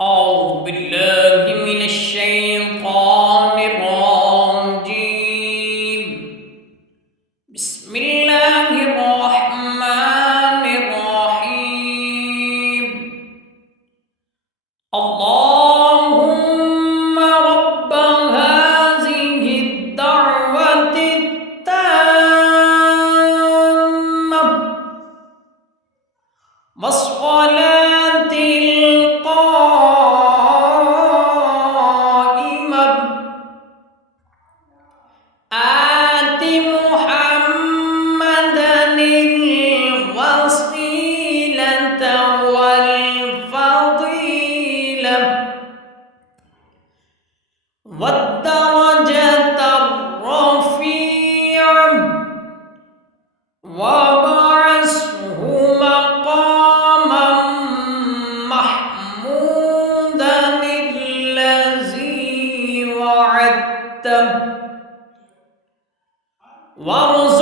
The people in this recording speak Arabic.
أعوذ بالله من الشيطان الرجيم. بسم الله الرحمن الرحيم. اللهم رب هذه الدعوة التامة والصلاة القائمة آت محمدا الوسيلة والفضيلة والدرجة الرفيعة وابعثه مقاما محمودا الذي وعدته وارزقه